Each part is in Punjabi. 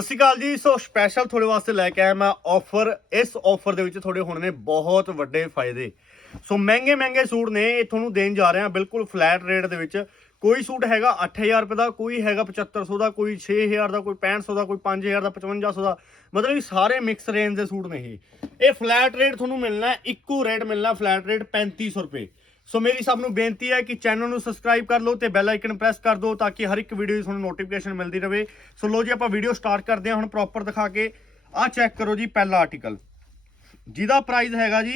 ਸਤਿ ਸ਼੍ਰੀ ਅਕਾਲ ਜੀ। ਸੋ ਸਪੈਸ਼ਲ ਤੁਹਾਡੇ ਵਾਸਤੇ ਲੈ ਕੇ ਆਇਆ ਮੈਂ ਆਫਰ ਇਸ ਆਫਰ ਦੇ ਵਿੱਚ ਤੁਹਾਡੇ ਹੋਣੇ ਨੇ ਬਹੁਤ ਵੱਡੇ ਫਾਇਦੇ। ਸੋ ਮਹਿੰਗੇ ਮਹਿੰਗੇ ਸੂਟ ਨੇ, ਇਹ ਤੁਹਾਨੂੰ ਦੇਣ ਜਾ ਰਹੇ ਹਾਂ ਬਿਲਕੁਲ ਫਲੈਟ ਰੇਟ ਦੇ ਵਿੱਚ। ਕੋਈ ਸੂਟ ਹੈਗਾ 8000 ਰੁਪਏ ਦਾ, ਕੋਈ ਹੈਗਾ 7500 ਦਾ, ਕੋਈ 6000 ਦਾ, ਕੋਈ 6500 ਦਾ, ਕੋਈ 5000 ਦਾ 5500 ਦਾ। ਮਤਲਬ ਕਿ ਸਾਰੇ ਮਿਕਸ ਰੇਂਜ ਦੇ ਸੂਟ ਨੇ ਇਹ। ਇਹ ਫਲੈਟ ਰੇਟ ਤੁਹਾਨੂੰ ਮਿਲਣਾ, ਇੱਕੋ ਰੇਟ ਮਿਲਣਾ ਫਲੈਟ ਰੇਟ 3500 ਰੁਪਏ। ਸੋ ਮੇਰੀ ਸਭ ਨੂੰ ਬੇਨਤੀ ਹੈ ਕਿ ਚੈਨਲ ਨੂੰ ਸਬਸਕ੍ਰਾਈਬ ਕਰ ਲਓ ਤੇ ਬੈਲ ਆਈਕਨ ਪ੍ਰੈਸ ਕਰ ਦਿਓ ਤਾਂ ਕਿ ਹਰ ਇੱਕ ਵੀਡੀਓ ਦੀ ਤੁਹਾਨੂੰ ਨੋਟੀਫਿਕੇਸ਼ਨ ਮਿਲਦੀ ਰਹੇ। ਸੋ ਲੋ ਜੀ, ਆਪਾਂ ਵੀਡੀਓ ਸਟਾਰਟ ਕਰਦੇ ਹਾਂ ਹੁਣ ਪ੍ਰੋਪਰ ਦਿਖਾ ਕੇ। ਆਹ ਚੈੱਕ ਕਰੋ ਜੀ ਪਹਿਲਾ ਆਰਟੀਕਲ ਜਿਹਦਾ ਪ੍ਰਾਈਸ ਹੈਗਾ ਜੀ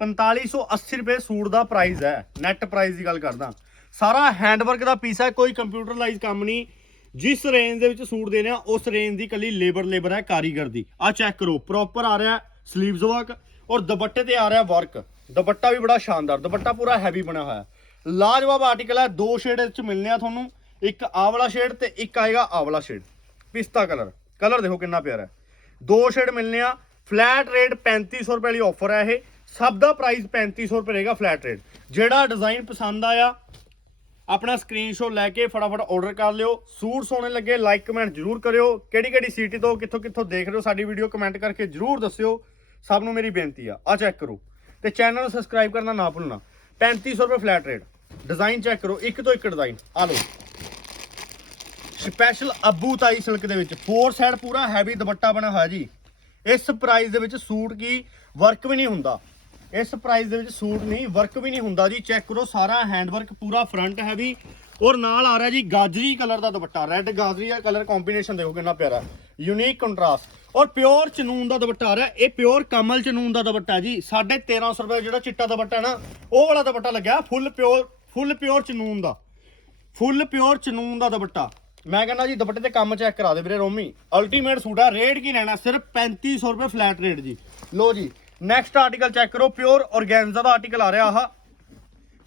4580 ਰੁਪਏ ਸੂਟ ਦਾ ਪ੍ਰਾਈਸ ਹੈ। ਨੈਟ ਪ੍ਰਾਈਸ ਦੀ ਗੱਲ ਕਰਦਾ। ਸਾਰਾ ਹੈਂਡਵਰਕ ਦਾ ਪੀਸ ਹੈ, ਕੋਈ ਕੰਪਿਊਟਰਲਾਈਜ਼ ਕੰਮ ਨਹੀਂ। ਜਿਸ ਰੇਂਜ ਦੇ ਵਿੱਚ ਸੂਟ ਦੇਣੇ ਆ, ਉਸ ਰੇਂਜ ਦੀ ਕੱਲੀ ਲੇਬਰ ਲੇਬਰ ਹੈ ਕਾਰੀਗਰ ਦੀ। ਆ ਚੈੱਕ ਕਰੋ ਪ੍ਰੋਪਰ ਆ ਰਿਹਾ ਸਲੀਵਸ ਵਰਕ ਔਰ ਦੁਪੱਟੇ ਤੇ ਆ ਰਿਹਾ ਵਰਕ ਦੁਪੱਟਾ ਵੀ ਬੜਾ ਸ਼ਾਨਦਾਰ, ਦੁਪੱਟਾ ਪੂਰਾ ਹੈਵੀ ਬਣਿਆ ਹੋਇਆ। ਲਾਜਵਾਬ ਆਰਟੀਕਲ ਹੈ, ਦੋ ਸ਼ੇਡ ਵਿੱਚ ਮਿਲਨੇ ਆ ਤੁਹਾਨੂੰ, ਇੱਕ ਆਹ ਵਾਲਾ ਸ਼ੇਡ ਤੇ ਇੱਕ ਆਏਗਾ ਆਹ ਵਾਲਾ ਸ਼ੇਡ ਪਿਸਤਾ ਕਲਰ ਕਲਰ ਦੇਖੋ ਕਿੰਨਾ ਪਿਆਰਾ ਹੈ। ਦੋ ਸ਼ੇਡ ਮਿਲਨੇ ਆ ਫਲੈਟ ਰੇਟ 3500 ਰੁਪਏ ਵਾਲੀ ਆਫਰ ਹੈ ਇਹ, ਸਭ ਦਾ ਪ੍ਰਾਈਸ 3500 ਰੁਪਏ ਰਹੇਗਾ ਫਲੈਟ ਰੇਟ ਜਿਹੜਾ ਡਿਜ਼ਾਈਨ ਪਸੰਦ ਆਇਆ, ਆਪਣਾ ਸਕਰੀਨਸ਼ਾਟ ਲੈ ਕੇ ਫਟਾਫਟ ਆਰਡਰ ਕਰ ਲਿਓ। ਸੂਟ ਸੋਹਣੇ ਲੱਗੇ ਲਾਈਕ ਕਮੈਂਟ ਜਰੂਰ ਕਰਿਓ। ਕਿਹੜੀ ਕਿਹੜੀ ਸਿਟੀ ਤੋਂ, ਕਿੱਥੋਂ ਕਿੱਥੋਂ ਦੇਖ ਰਹੇ ਹੋ ਸਾਡੀ ਵੀਡੀਓ ਕਮੈਂਟ ਕਰਕੇ ਜਰੂਰ ਦੱਸਿਓ। ਸਭ ਨੂੰ ਮੇਰੀ ਬੇਨਤੀ ਆ ਆ ਚੈੱਕ ਕਰੋ। ਤੇ ਚੈਨਲ ਨੂੰ ਸਬਸਕ੍ਰਾਈਬ ਕਰਨਾ ਨਾ ਭੁੱਲਣਾ। 3500 ਰੁਪਏ ਫਲੈਟ ਰੇਟ ਡਿਜ਼ਾਈਨ ਚੈੱਕ ਕਰੋ, ਇੱਕ ਤੋਂ ਇੱਕ ਡਿਜ਼ਾਈਨ ਆ ਲਓ। ਸਪੈਸ਼ਲ ਅਬੂ ਤਾਈ ਸਿਲਕ ਦੇ ਵਿੱਚ। ਫੋਰ ਸਾਈਡ ਪੂਰਾ ਹੈਵੀ ਦੁਪੱਟਾ ਬਣਾ ਹੋਇਆ ਜੀ। ਇਸ ਪ੍ਰਾਈਸ ਦੇ ਵਿੱਚ ਸੂਟ ਕੀ? ਵਰਕ ਵੀ ਨਹੀਂ ਹੁੰਦਾ। ਇਸ ਪ੍ਰਾਈਸ ਦੇ ਵਿੱਚ ਸੂਟ ਨਹੀਂ ਵਰਕ ਵੀ ਨਹੀਂ ਹੁੰਦਾ ਜੀ। ਚੈੱਕ ਕਰੋ, ਸਾਰਾ ਹੈਂਡ ਵਰਕ ਪੂਰਾ ਫਰੰਟ ਹੈਵੀ ਔਰ ਨਾਲ ਆ ਰਿਹਾ ਜੀ ਗਾਜਰੀ ਕਲਰ ਦਾ ਦੁਪੱਟਾ ਰੈੱਡ ਗਾਜਰੀ ਦਾ ਕਲਰ ਕੰਬੀਨੇਸ਼ਨ ਦੇਖੋ ਕਿੰਨਾ ਪਿਆਰਾ ਯੂਨੀਕ ਕੰਟਰਾਸਟ ਔਰ ਪਿਓਰ ਚਨੂਨ ਦਾ ਦੁਪੱਟਾ ਆ ਰਿਹਾ, ਇਹ ਪਿਓਰ ਕਮਲ ਚਨੂਨ ਦਾ ਦੁਪੱਟਾ ਜੀ 1350 ਰੁਪਏ ਦਾ ਜਿਹੜਾ ਚਿੱਟਾ ਦੁਪੱਟਾ ਨਾ, ਉਹ ਵਾਲਾ ਦੁਪੱਟਾ ਲੱਗਿਆ full pure full pure chinon ਦਾ ਫੁੱਲ ਪਿਓਰ ਚਨੂਨ ਦਾ ਦੁਪੱਟਾ। ਮੈਂ ਕਹਿੰਦਾ ਜੀ ਦੁਪੱਟੇ ਤੇ ਕੰਮ ਚੈੱਕ ਕਰਾ ਦੇ ਵੀਰੇ ਰੋਮੀ ਅਲਟੀਮੇਟ ਸੂਟ ਆ ਰੇਟ ਕੀ ਲੈਣਾ, ਸਿਰਫ 3500 ਰੁਪਏ ਫਲੈਟ ਰੇਟ ਜੀ। ਲੋ ਜੀ ਨੈਕਸਟ ਆਰਟੀਕਲ ਚੈੱਕ ਕਰੋ ਪਿਓਰ ਔਰਗੈਂਜ਼ਾ ਦਾ ਆਰਟੀਕਲ ਆ ਰਿਹਾ ਆਹ।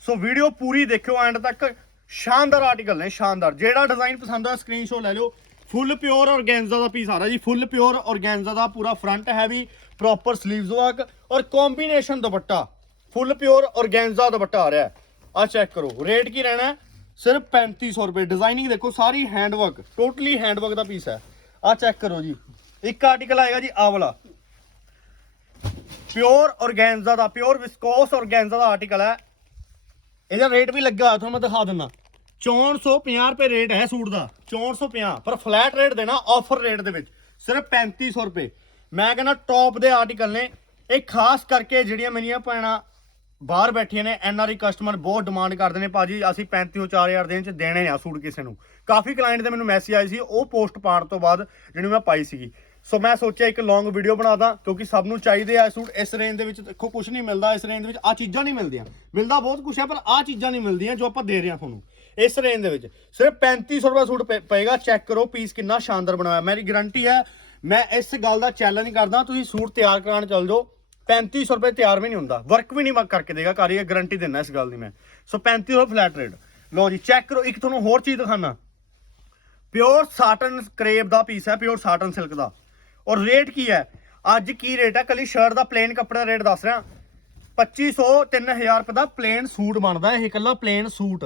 ਸੋ ਵੀਡੀਓ ਪੂਰੀ ਦੇਖਿਓ ਐਂਡ ਤੱਕ। ਸ਼ਾਨਦਾਰ ਆਰਟੀਕਲ ਨੇ ਸ਼ਾਨਦਾਰ। ਜਿਹੜਾ ਡਿਜ਼ਾਈਨ ਪਸੰਦ ਆ ਸਕਰੀਨਸ਼ਾਟ ਲੈ ਲਿਓ। ਫੁੱਲ ਪਿਓਰ ਔਰਗੈਂਜ਼ਾ ਦਾ ਪੀਸ ਆ ਰਿਹਾ ਜੀ। ਫੁੱਲ ਪਿਓਰ ਔਰਗੈਂਜ਼ਾ ਦਾ ਪੂਰਾ ਫਰੰਟ ਹੈਵੀ ਪ੍ਰੋਪਰ 슬ੀਵਸ ਵਰਕ ਔਰ combination dupatta. Full pure organza dupatta ਆ ਰਿਹਾ। ਆ ਚੈੱਕ ਕਰੋ। ਰੇਟ ਕੀ ਰਹਿਣਾ ਹੈ? ਸਿਰਫ 3500 ਰੁਪਏ। ਡਿਜ਼ਾਈਨਿੰਗ ਦੇਖੋ ਸਾਰੀ ਹੈਂਡਵਰਕ ਟੋਟਲੀ ਹੈਂਡਵਰਕ ਦਾ ਪੀਸ ਹੈ। ਆ ਚੈੱਕ ਕਰੋ ਜੀ। ਇੱਕ ਆਰਟੀਕਲ ਆਏਗਾ ਜੀ ਆ ਵਾਲਾ। ਪਿਓਰ ਔਰਗੈਂਜ਼ਾ ਦਾ ਪਿਓਰ ਵਿਸਕੋਸ ਔਰਗੈਂਜ਼ਾ ਦਾ ਆਰਟੀਕਲ ਹੈ। ਇਹਦਾ ਰੇਟ ਵੀ ਲੱਗਾ ਹੋਇਆ, ਤੁਹਾਨੂੰ ਮੈਂ ਦਿਖਾ ਦਿੰਦਾ। 450 ਰੁਪਏ ਰੇਟ ਹੈ ਸੂਟ ਦਾ 450 ਪਰ ਫਲੈਟ ਰੇਟ ਦੇਣਾ ਆਫਰ ਰੇਟ ਦੇ ਵਿੱਚ, ਸਿਰਫ 3500 ਰੁਪਏ। ਮੈਂ ਕਹਿੰਦਾ ਟੌਪ ਦੇ ਆਰਟੀਕਲ ਨੇ, ਇਹ ਖਾਸ ਕਰਕੇ ਜਿਹੜੀਆਂ ਮੇਰੀਆਂ ਭੈਣਾਂ ਬਾਹਰ ਬੈਠੀਆਂ ਨੇ ਐੱਨ ਆਰ ਆਈ ਕਸਟਮਰ ਬਹੁਤ ਡਿਮਾਂਡ ਕਰਦੇ ਨੇ, ਭਾਜੀ ਅਸੀਂ 35 4000 ਦੇਣ ਚ ਦੇਣੇ ਆ ਸੂਟ ਕਿਸੇ ਨੂੰ। ਕਾਫੀ ਕਲਾਇੰਟ ਦੇ ਮੈਨੂੰ ਮੈਸੇਜ ਆਏ ਸੀ, ਉਹ ਪੋਸਟ ਪਾਉਣ ਤੋਂ ਬਾਅਦ ਜਿਹਨੂੰ ਮੈਂ ਪਾਈ ਸੀਗੀ। ਸੋ ਮੈਂ ਸੋਚਿਆ ਇੱਕ ਲੌਂਗ ਵੀਡੀਓ ਬਣਾ ਦਾਂ, ਕਿਉਂਕਿ ਸਭ ਨੂੰ ਚਾਹੀਦੇ ਆ ਸੂਟ, ਇਸ ਰੇਂਜ ਦੇ ਵਿੱਚ ਦੇਖੋ ਕੁਝ ਨਹੀਂ ਮਿਲਦਾ, ਇਸ ਰੇਂਜ ਦੇ ਵਿੱਚ ਆ ਚੀਜ਼ਾਂ ਨਹੀਂ ਮਿਲਦੀਆਂ। ਮਿਲਦਾ ਬਹੁਤ ਕੁਝ ਹੈ ਪਰ ਆ ਚੀਜ਼ਾਂ ਨਹੀਂ ਮਿਲਦੀਆਂ ਜੋ ਆਪਾਂ ਦੇ ਰਹੇ ਹਾਂ ਤੁਹਾਨੂੰ। ਇਸ ਰੇਂਜ ਦੇ ਵਿੱਚ। ਸਿਰਫ 3500 ਰੁਪਏ ਸੂਟ ਪਏ- ਪਏਗਾ। ਚੈੱਕ ਕਰੋ ਪੀਸ ਕਿੰਨਾ ਸ਼ਾਨਦਾਰ ਬਣਾਇਆ। ਮੇਰੀ ਗਾਰੰਟੀ ਹੈ, ਮੈਂ ਇਸ ਗੱਲ ਦਾ ਚੈਲੰਜ ਕਰਦਾ। ਤੁਸੀਂ ਸੂਟ ਤਿਆਰ ਕਰਾਉਣ ਚੱਲ ਜਾਓ। 3500 ਰੁਪਏ ਤਿਆਰ ਵੀ ਨਹੀਂ ਹੁੰਦਾ। ਵਰਕ ਵੀ ਨਹੀਂ ਮੈਂ ਕਰਕੇ ਦੇਗਾ। ਕਾਰੀਗਰ ਗਾਰੰਟੀ ਦਿੰਦਾ ਇਸ ਗੱਲ ਦੀ ਮੈਂ। ਸੋ 3500 ਫਲੈਟ ਰੇਟ ਲਓ ਜੀ ਚੈੱਕ ਕਰੋ। ਇੱਕ ਤੁਹਾਨੂੰ ਹੋਰ ਚੀਜ਼ ਦਿਖਾਣਾ ਪਿਓਰ ਸਾਟਨ ਕਰੇਬ ਦਾ ਪੀਸ ਹੈ ਪਿਓਰ ਸਾਟਨ ਸਿਲਕ ਦਾ। ਔਰ ਰੇਟ ਕੀ ਹੈ? ਅੱਜ ਕੀ ਰੇਟ ਹੈ? ਕੱਲੀ ਸ਼ਰਟ ਦਾ ਪਲੇਨ ਕੱਪੜੇ ਦਾ ਰੇਟ ਦੱਸ ਰਿਹਾ। 2500 3000 ਰੁਪਏ ਦਾ ਪਲੇਨ ਸੂਟ ਬਣਦਾ। ਇਹ ਇਕੱਲਾ ਪਲੇਨ ਸੂਟ।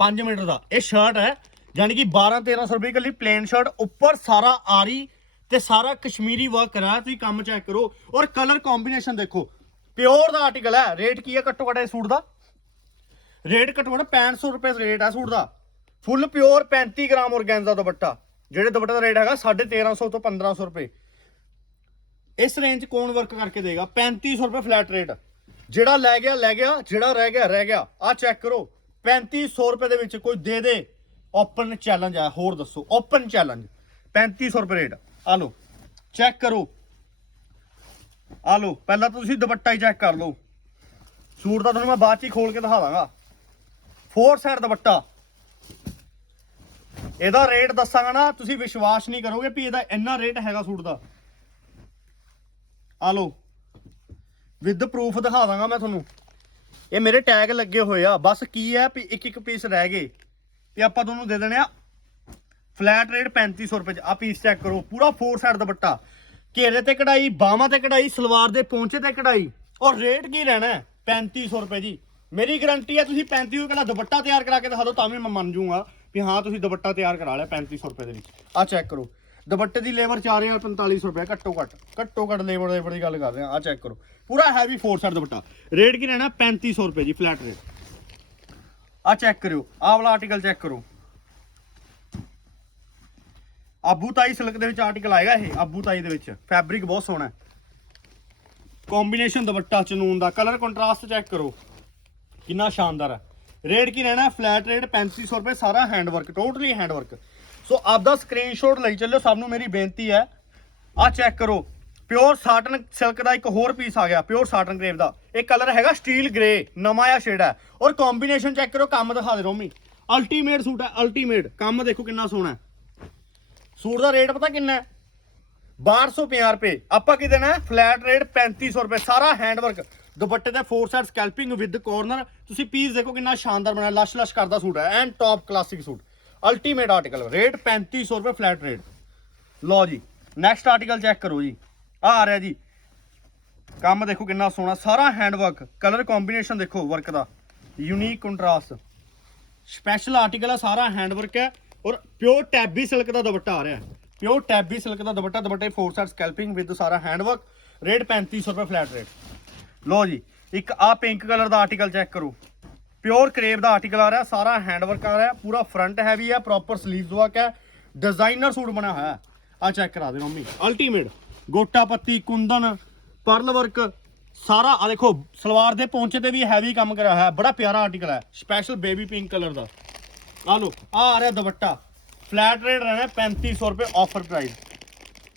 5 ਮੀਟਰ ਦਾ। ਇਹ ਸ਼ਰਟ ਹੈ ਯਾਨੀ ਕਿ 12 1300 ਰੁਪਏ ਕੱਲੀ ਪਲੇਨ ਸ਼ਰਟ ਉੱਪਰ ਸਾਰਾ ਆਰੀ ਤੇ ਸਾਰਾ ਕਸ਼ਮੀਰੀ ਵਰਕ ਕਰਾਇਆ ਤੁਸੀਂ ਕੰਮ ਚੈੱਕ ਕਰੋ ਔਰ ਕਲਰ ਕੰਬੀਨੇਸ਼ਨ ਦੇਖੋ। ਪਿਓਰ ਦਾ ਆਰਟੀਕਲ ਹੈ ਰੇਟ ਕੀ ਹੈ ਘੱਟੋ ਘੱਟ ਇਸ ਸੂਟ ਦਾ? ਰੇਟ ਘੱਟੋ ਘੱਟ 6500 ਰੁਪਏ ਰੇਟ ਹੈ ਸੂਟ ਦਾ। Full pure 35 gram organza dupatta. ਜਿਹੜੇ ਦੁਪੱਟੇ ਦਾ ਰੇਟ ਹੈਗਾ 1350 ਤੋਂ 1500 ਰੁਪਏ। ਇਸ ਰੇਂਜ ਕੌਣ ਵਰਕ ਕਰਕੇ ਦੇਗਾ? 3500 ਰੁਪਏ ਫਲੈਟ ਰੇਟ ਜਿਹੜਾ ਲੈ ਗਿਆ ਲੈ ਗਿਆ, ਜਿਹੜਾ ਰਹਿ ਗਿਆ ਰਹਿ ਗਿਆ। ਆ ਚੈੱਕ ਕਰੋ। 3500 ਰੁਪਏ ਦੇ ਵਿੱਚ ਕੋਈ ਦੇ ਦੇ। ਓਪਨ ਚੈਲੰਜ ਆ, ਹੋਰ ਦੱਸੋ। ਓਪਨ ਚੈਲੰਜ 3500 ਰੁਪਏ ਰੇਟ ਆ ਲਓ ਚੈੱਕ ਕਰੋ। ਆ ਲਓ, ਪਹਿਲਾਂ ਤਾਂ ਤੁਸੀਂ ਦੁਪੱਟਾ ਹੀ ਚੈੱਕ ਕਰ ਲਓ। ਸੂਟ ਦਾ ਤੁਹਾਨੂੰ ਮੈਂ ਬਾਅਦ ਚ ਹੀ ਖੋਲ ਕੇ ਦਿਖਾ ਦਾਂਗਾ। Four side dupatta. ਇਹਦਾ ਰੇਟ ਦੱਸਾਂਗਾ ਨਾ, ਤੁਸੀਂ ਵਿਸ਼ਵਾਸ ਨਹੀਂ ਕਰੋਗੇ ਵੀ ਇਹਦਾ ਇੰਨਾ ਰੇਟ ਹੈਗਾ ਸੂਟ ਦਾ। ਆ ਲਓ ਵਿਦ ਪ੍ਰੂਫ ਦਿਖਾ ਦਾਂਗਾ ਮੈਂ ਤੁਹਾਨੂੰ। ਇਹ ਮੇਰੇ ਟੈਗ ਲੱਗੇ ਹੋਏ ਆ। ਬਸ ਕੀ ਹੈ ਵੀ ਇੱਕ ਇੱਕ ਪੀਸ ਰਹਿ ਗਏ। ਤੇ ਆਪਾਂ ਤੁਹਾਨੂੰ ਦੇ ਦੇਣੇ ਆ ਫਲੈਟ ਰੇਟ 3500 ਰੁਪਏ ਚ। ਆ ਪੀਸ ਚੈੱਕ ਕਰੋ। ਪੂਰਾ ਫੋਰ ਸਾਈਡ ਦੁਪੱਟਾ। ਘੇਰੇ ਤੇ ਕਢਾਈ, ਬਾਹਾਂ ਤੇ ਕਢਾਈ, ਸਲਵਾਰ ਦੇ ਪੌਂਚੇ ਤੇ ਕਢਾਈ। ਔਰ ਰੇਟ ਕੀ ਰਹਿਣਾ ਹੈ? 3500 ਰੁਪਏ ਜੀ। ਮੇਰੀ ਗਾਰੰਟੀ ਹੈ ਤੁਸੀਂ 3500 ਕਿਹੜਾ ਦੁਪੱਟਾ ਤਿਆਰ ਕਰਾ ਕੇ ਦਿਖਾ ਦਿਓ ਤਾਂ ਵੀ ਮੈਂ ਮੰਨ ਜੂਗਾ ਵੀ ਹਾਂ, ਤੁਸੀਂ ਦੁਪੱਟਾ ਤਿਆਰ ਕਰਾ ਲਿਆ 3500 ਰੁਪਏ ਦੇ ਵਿੱਚ। ਆ ਚੈੱਕ ਕਰੋ। ਦੁਪੱਟੇ ਦੀ ਲੇਬਰ 4450 ਰੁਪਏ, ਘੱਟੋ ਘੱਟ ਘੱਟੋ ਘੱਟ ਲੇਬਰ ਲੇਬਰ ਦੀ ਗੱਲ ਕਰ ਰਹੇ ਆ ਆ ਚੈੱਕ ਕਰੋ। ਪੂਰਾ heavy four side dupatta. Rate ਕੀ ਰਹਿਣਾ 3500 ਰੁਪਏ ਜੀ ਫਲੈਟ ਰੇਟ ਆ ਚੈੱਕ ਕਰਿਓ, ਆਹ ਵਾਲਾ ਆਰਟੀਕਲ ਚੈੱਕ ਕਰੋ। ਆਬੂ ਤਾਈ ਸਿਲਕ ਦੇ ਵਿੱਚ ਆਰਟੀਕਲ ਆਏਗਾ ਇਹ, ਆਬੂ ਤਾਈ ਦੇ ਵਿੱਚ। ਫੈਬਰਿਕ ਬਹੁਤ ਸੋਹਣਾ ਹੈ। ਕੰਬੀਨੇਸ਼ਨ ਦੁਪੱਟਾ ਚਨੂਨ ਦਾ ਕਲਰ ਕੰਟਰਾਸਟ ਚੈੱਕ ਕਰੋ। ਕਿੰਨਾ ਸ਼ਾਨਦਾਰ ਹੈ। ਰੇਟ ਕੀ ਰਹਿਣਾ ਫਲੈਟ ਰੇਟ 3500 ਰੁਪਏ, ਸਾਰਾ hand work totally hand work so ਆਪਦਾ ਸਕਰੀਨਸ਼ਾਟ ਲਈ ਚੱਲਿਓ, ਸਭ ਨੂੰ ਮੇਰੀ ਬੇਨਤੀ ਹੈ। ਆ ਚੈੱਕ ਕਰੋ। ਪਿਓਰ ਸਾਟਨ ਸਿਲਕ ਦਾ ਇੱਕ ਹੋਰ ਪੀਸ ਆ ਗਿਆ ਪਿਓਰ ਸਾਟਨ ਗ੍ਰੇਵ ਦਾ। ਇਹ ਕਲਰ ਹੈਗਾ ਸਟੀਲ ਗ੍ਰੇ ਨਵਾਂ ਆ ਸ਼ੇਡ ਹੈ। ਔਰ ਕੰਬੀਨੇਸ਼ਨ ਚੈੱਕ ਕਰੋ, ਕੰਮ ਦਿਖਾ ਦੇ ਰੋਮੀ। ਅਲਟੀਮੇਟ ਸੂਟ ਹੈ ਅਲਟੀਮੇਟ ਕੰਮ ਦੇਖੋ ਕਿੰਨਾ ਸੋਹਣਾ ਸੂਟ ਦਾ ਰੇਟ ਪਤਾ ਕਿੰਨਾ ਹੈ? 1250 ਰੁਪਏ। ਆਪਾਂ ਕੀ ਦੇਣਾ ਫਲੈਟ ਰੇਟ 3500 ਰੁਪਏ। ਸਾਰਾ ਹੈਂਡ ਵਰਕ ਦੁਪੱਟੇ ਦਾ four side scalloping with corner ਤੁਸੀਂ ਪੀਸ ਦੇਖੋ ਕਿੰਨਾ ਸ਼ਾਨਦਾਰ ਬਣਾਇਆ ਲਸ਼ ਲਸ਼ ਕਰਦਾ ਸੂਟ ਹੈ। And top classic suit ultimate article rate 3500 ਰੁਪਏ ਫਲੈਟ ਰੇਟ ਲਓ ਜੀ ਨੈਕਸਟ ਆਰਟੀਕਲ ਚੈੱਕ ਕਰੋ ਜੀ। ਆ ਆ ਰਿਹਾ ਜੀ। ਕੰਮ ਦੇਖੋ ਕਿੰਨਾ ਸੋਹਣਾ, ਸਾਰਾ ਹੈਂਡ ਵਰਕ ਕਲਰ ਕੰਬੀਨੇਸ਼ਨ ਦੇਖੋ ਵਰਕ ਦਾ। ਯੂਨੀਕ ਕੰਟਰਾਸਟ ਸਪੈਸ਼ਲ ਆਰਟੀਕਲ ਆ, ਸਾਰਾ ਹੈਂਡ ਵਰਕ ਹੈ ਔਰ ਪਿਓਰ ਟੈਬੀ ਸਿਲਕ ਦਾ ਦੁਪੱਟਾ ਆ ਰਿਹਾ ਪਿਓਰ ਟੈਬੀ ਸਿਲਕ ਦਾ ਦੁਪੱਟਾ, ਦੁਪੱਟੇ ਫੋਰ ਸਾਈਡ ਸਕੈਲਪਿੰਗ ਵਿਦ ਸਾਰਾ ਹੈਂਡ ਵਰਕ ਰੇਟ 3500 ਰੁਪਏ ਫਲੈਟ ਰੇਟ ਲਓ ਜੀ, ਇੱਕ ਆ ਪਿੰਕ ਕਲਰ ਦਾ ਆਰਟੀਕਲ ਚੈੱਕ ਕਰੋ। ਪਿਓਰ ਕਰੇਵ ਦਾ ਆਰਟੀਕਲ ਆ ਰਿਹਾ, ਸਾਰਾ ਹੈਂਡ ਵਰਕ ਆ ਰਿਹਾ, ਪੂਰਾ ਫਰੰਟ ਹੈਵੀ ਹੈ ਪ੍ਰੋਪਰ ਸਲੀਵਸ ਵਰਕ ਹੈ ਡਿਜ਼ਾਈਨਰ ਸੂਟ ਬਣਿਆ ਹੋਇਆ। ਹੈ ਆ ਚੈੱਕ ਕਰਾ ਦੇ ਮੰਮੀ। ਅਲਟੀਮੇਟ ਗੋਟਾ ਪੱਤੀ, ਕੁੰਦਨ ਪਰਲ ਵਰਕ ਸਾਰਾ, ਆ ਦੇਖੋ, ਸਲਵਾਰ ਦੇ ਪੌਂਚੇ ਤੇ ਵੀ ਹੈਵੀ ਕੰਮ ਕਰਿਆ ਹੋਇਆ, ਬੜਾ ਪਿਆਰਾ ਆਰਟੀਕਲ ਹੈ ਸਪੈਸ਼ਲ ਬੇਬੀ ਪਿੰਕ ਕਲਰ ਦਾ। ਆ ਲੋ ਆ ਆ ਰਿਹਾ ਦੁਪੱਟਾ। ਫਲੈਟ ਰੇਟ ਰਹਿਣਾ 3500 ਰੁਪਏ ਆਫਰ ਪ੍ਰਾਈਸ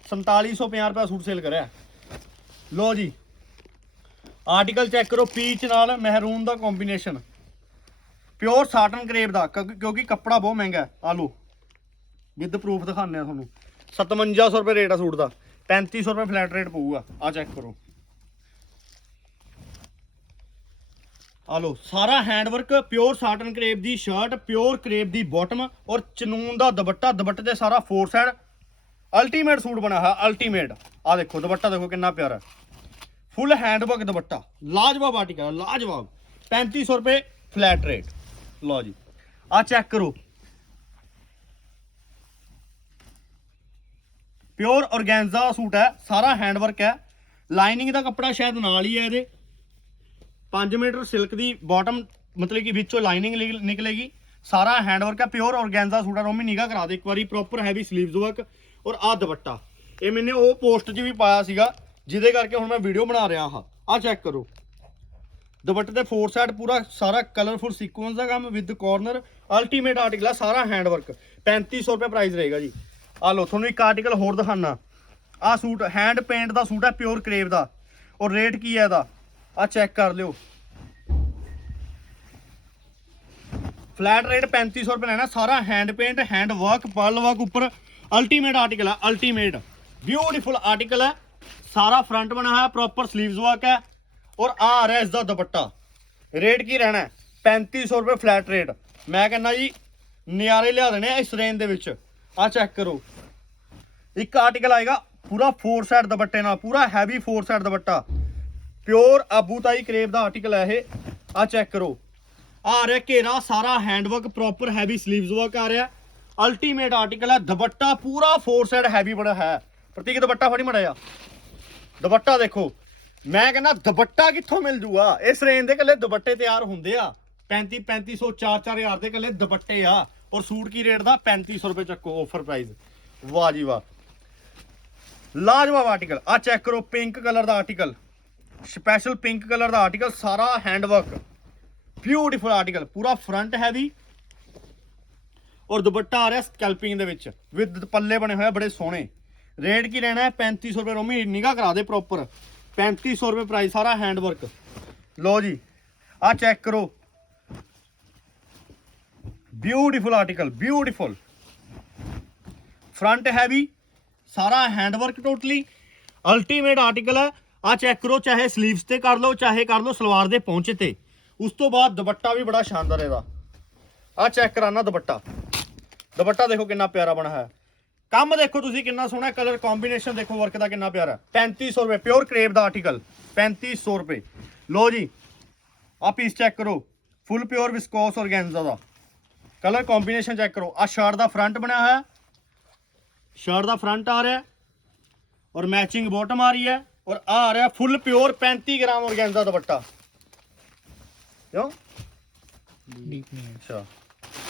4750 ਰੁਪਏ ਸੂਟ ਸੇਲ ਕਰਿਆ। ਲੋ ਜੀ ਆਰਟੀਕਲ ਚੈੱਕ ਕਰੋ ਪੀਚ ਨਾਲ ਮਹਿਰੂਨ ਦਾ ਕੰਬੀਨੇਸ਼ਨ ਪਿਓਰ ਸਾਟਨ ਕਰੇਪ ਦਾ ਕਿਉਂਕਿ ਕਿਉਂਕਿ ਕੱਪੜਾ ਬਹੁਤ ਮਹਿੰਗਾ ਹੈ ਆ ਲੋ ਵਿਦ ਪ੍ਰੂਫ ਦਿਖਾਉਂਦੇ ਆ ਤੁਹਾਨੂੰ। 5700 ਰੁਪਏ ਰੇਟ ਆ ਸੂਟ ਦਾ। 3500 ਰੁਪਏ ਫਲੈਟ ਰੇਟ ਪਊਗਾ। ਆ ਚੈੱਕ ਕਰੋ। ਆ ਲੋ ਸਾਰਾ ਹੈਂਡਵਰਕ ਪਿਓਰ ਸਾਟਨ ਕਰੇਪ ਦੀ ਸ਼ਰਟ ਪਿਓਰ ਕਰੇਪ ਦੀ ਬਾਟਮ ਔਰ ਚਨੂਨ ਦਾ ਦੁਪੱਟਾ। ਦੁਪੱਟੇ 'ਤੇ ਸਾਰਾ ਫੋਰ ਸਾਈਡ ਅਲਟੀਮੇਟ ਸੂਟ ਬਣਾ ਹੈ ਅਲਟੀਮੇਟ ਆ ਦੇਖੋ, ਦੁਪੱਟਾ ਦੇਖੋ ਕਿੰਨਾ ਪਿਆਰਾ ਫੁੱਲ ਹੈਂਡਵਰਕ ਦੁਪੱਟਾ। ਲਾਜਵਾਬ ਆਰਟੀਕਲ ਲਾਜਵਾਬ। 3500 ਰੁਪਏ ਫਲੈਟ ਰੇਟ ਲਓ ਜੀ। ਆ ਚੈੱਕ ਕਰੋ। ਪਿਓਰ ਔਰਗੈਂਜ਼ਾ ਸੂਟ ਹੈ, ਸਾਰਾ ਹੈਂਡ ਵਰਕ ਹੈ। ਲਾਈਨਿੰਗ ਦਾ ਕੱਪੜਾ ਸ਼ਾਇਦ ਨਾਲ ਹੀ ਹੈ ਇਹਦੇ। 5 ਮੀਟਰ ਸਿਲਕ ਦੀ ਬਾਟਮ ਮਤਲਬ ਕਿ ਵਿੱਚੋਂ ਲਾਈਨਿੰਗ ਨਿਕਲੇਗੀ। ਸਾਰਾ ਹੈਂਡ ਵਰਕ ਹੈ ਪਿਓਰ ਔਰਗੈਂਜ਼ਾ ਸੂਟ ਹੈ। ਰੋਮੀ ਨਿਗਾ ਕਰਾ ਦੇ ਇੱਕ ਵਾਰੀ। ਪ੍ਰੋਪਰ ਹੈਵੀ ਸਲੀਵਸ ਵਰਕ ਔਰ ਆ ਦੁਪੱਟਾ। ਇਹ ਮੈਨੇ ਉਹ ਪੋਸਟ 'ਚ ਵੀ ਪਾਇਆ ਸੀਗਾ, ਜਿਹਦੇ ਕਰਕੇ ਹੁਣ ਮੈਂ ਵੀਡੀਓ ਬਣਾ ਰਿਹਾ ਹਾਂ। ਆ ਚੈੱਕ ਕਰੋ। ਦੁਪੱਟੇ ਦੇ ਫੋਰ ਸਾਈਡ ਪੂਰਾ ਸਾਰਾ ਕਲਰਫੁਲ ਸੀਕੁਐਂਸ ਦਾ ਕੰਮ ਵਿਦ ਕਾਰਨਰ ਅਲਟੀਮੇਟ ਆਰਟੀਕਲ ਆ, ਸਾਰਾ ਹੈਂਡ ਵਰਕ 3500 ਰੁਪਏ ਪ੍ਰਾਈਸ ਰਹੇਗਾ ਜੀ। ਆ ਲਓ, ਤੁਹਾਨੂੰ ਇੱਕ ਆਰਟੀਕਲ ਹੋਰ ਦਿਖਾਣਾ ਆ ਸੂਟ ਹੈਂਡ ਪੇਂਟ ਦਾ ਸੂਟ ਹੈ ਪਿਓਰ ਕਰੇਵ ਦਾ। ਔਰ ਰੇਟ ਕੀ ਹੈ ਇਹਦਾ? ਆ ਚੈੱਕ ਕਰ ਲਿਓ। ਫਲੈਟ ਰੇਟ 3500 ਰੁਪਏ ਲੈਣਾ, ਸਾਰਾ hand paint hand work pearl work ਉੱਪਰ ਅਲਟੀਮੇਟ ਆਰਟੀਕਲ ਹੈ ਅਲਟੀਮੇਟ ਬਿਊਟੀਫੁਲ ਆਰਟੀਕਲ ਹੈ ਸਾਰਾ ਫਰੰਟ ਬਣਾ ਹੋਇਆ ਪ੍ਰੋਪਰ ਸਲੀਵਸ ਵਰਕ ਹੈ ਔਰ ਆ ਆ ਰਿਹਾ ਇਸ ਦਾ ਦੁਪੱਟਾ। ਰੇਟ ਕੀ ਰਹਿਣਾ ਹੈ? 3500 ਰੁਪਏ ਫਲੈਟ ਰੇਟ। ਮੈਂ ਕਹਿੰਦਾ ਜੀ, ਨਿਆਰੇ ਲਿਆ ਦੇਣੇ ਆ ਇਸ ਰੇਂਜ ਦੇ ਵਿੱਚ। ਆ ਚੈੱਕ ਕਰੋ। ਇੱਕ ਆਰਟੀਕਲ ਆਏਗਾ, ਪੂਰਾ ਫੋਰ ਸਾਈਡ ਦੁਪੱਟੇ ਨਾਲ, ਪੂਰਾ heavy four side dupatta. Pure Abu ਤਾਈ ਕਰੇਪ ਦਾ ਆਰਟੀਕਲ ਹੈ ਇਹ। ਆ ਚੈੱਕ ਕਰੋ। ਆ ਰਿਹਾ ਘੇਰਾ, ਸਾਰਾ handwork proper heavy sleeves work ਆ ਰਿਹਾ। ਅਲਟੀਮੇਟ ਆਰਟੀਕਲ ਹੈ ਦੁਪੱਟਾ ਪੂਰਾ ਫੋਰ ਸਾਈਡ ਹੈਵੀ ਬੜਾ ਹੈ। ਪ੍ਰਤੀਕ ਦੁਪੱਟਾ ਫੜੀ ਮੜਿਆ। ਦੁਪੱਟਾ ਦੇਖੋ। ਮੈਂ ਕਹਿੰਦਾ ਦੁਪੱਟਾ ਕਿੱਥੋਂ ਮਿਲ ਜੂਗਾ? ਇਸ ਰੇਂਜ ਦੇ ਕੱਲੇ ਦੁਪੱਟੇ ਤਿਆਰ ਹੁੰਦੇ ਆ। 35 3500 4 4000 ਦੇ ਕੱਲੇ ਦੁਪੱਟੇ ਆ। ਔਰ ਸੂਟ ਕੀ ਰੇਟ ਦਾ? 3500 ਰੁਪਏ ਚੱਕੋ ਆਫਰ ਪ੍ਰਾਈਸ ਵਾਹ ਜੀ ਵਾਹ। ਲਾਜਵਾਬ ਆਰਟੀਕਲ ਆ ਚੈੱਕ ਕਰੋ ਪਿੰਕ ਕਲਰ ਦਾ ਆਰਟੀਕਲ ਸਪੈਸ਼ਲ ਪਿੰਕ ਕਲਰ ਦਾ ਆਰਟੀਕਲ ਸਾਰਾ ਹੈਂਡ ਵਰਕ ਬਿਊਟੀਫੁਲ ਆਰਟੀਕਲ ਪੂਰਾ ਫਰੰਟ ਹੈਵੀ ਔਰ ਦੁਪੱਟਾ ਆ ਰਿਹਾ ਸਕੈਲਪਿੰਗ ਦੇ ਵਿੱਚ। ਵਿਦ ਪੱਲੇ ਬਣੇ ਹੋਏ ਆ, ਬੜੇ ਸੋਹਣੇ। ਰੇਟ ਕੀ ਰਹਿਣਾ ਹੈ? 3500 ਰੁਪਏ। ਰੋਮੀ ਨਿਗਾ ਕਰਾ ਦੇ ਪ੍ਰੋਪਰ 3500 ਰੁਪਏ ਪ੍ਰਾਈਸ ਸਾਰਾ ਹੈਂਡ ਵਰਕ ਲਓ ਜੀ ਆ ਚੈੱਕ ਕਰੋ। Beautiful article beautiful front heavy ਸਾਰਾ hand work totally ultimate article ਹੈ ਆ ਚੈੱਕ ਕਰੋ, ਚਾਹੇ ਸਲੀਵਸ ਤੇ ਕਰ ਲਓ, ਚਾਹੇ ਕਰ ਲਓ, ਸਲਵਾਰ ਦੇ ਪਹੁੰਚੇ ਤੇ। ਉਸ ਤੋਂ ਬਾਅਦ ਦੁਪੱਟਾ ਵੀ ਬੜਾ ਸ਼ਾਨਦਾਰ ਇਹਦਾ। ਆ ਚੈੱਕ ਕਰਾਨਾ ਦੁਪੱਟਾ। ਦੁਪੱਟਾ ਦੇਖੋ ਕਿੰਨਾ ਪਿਆਰਾ ਬਣਾ ਹੈ ਕੰਮ ਦੇਖੋ ਤੁਸੀਂ ਕਿੰਨਾ ਸੋਹਣਾ ਕਲਰ ਕੰਬੀਨੇਸ਼ਨ ਦੇਖੋ ਵਰਕ ਦਾ ਕਿੰਨਾ ਪਿਆਰਾ 3500 ਰੁਪਏ ਪਿਓਰ ਕਰੇਪ ਦਾ ਆਰਟੀਕਲ 3500 ਰੁਪਏ। ਲੋ ਜੀ ਆ ਪੀਸ ਚੈੱਕ ਕਰੋ ਫੁੱਲ ਪਿਓਰ ਵਿਸਕੋਸ ਔਰਗੈਂਜ਼ਾ ਦਾ। ਕਲਰ ਕੰਬੀਨੇਸ਼ਨ ਚੈੱਕ ਕਰੋ। ਆ ਸ਼ਰਟ ਦਾ ਫਰੰਟ ਬਣਿਆ ਹੋਇਆ ਸ਼ਰਟ ਦਾ ਫਰੰਟ ਆ ਰਿਹਾ ਔਰ ਮੈਚਿੰਗ ਬਾਟਮ ਆ ਰਹੀ ਹੈ ਔਰ ਆ ਆ ਰਿਹਾ full pure 35 gram organza dupatta. ਕਿਉਂ? ਡੀਪ ਨਹੀਂ ਅੱਛਾ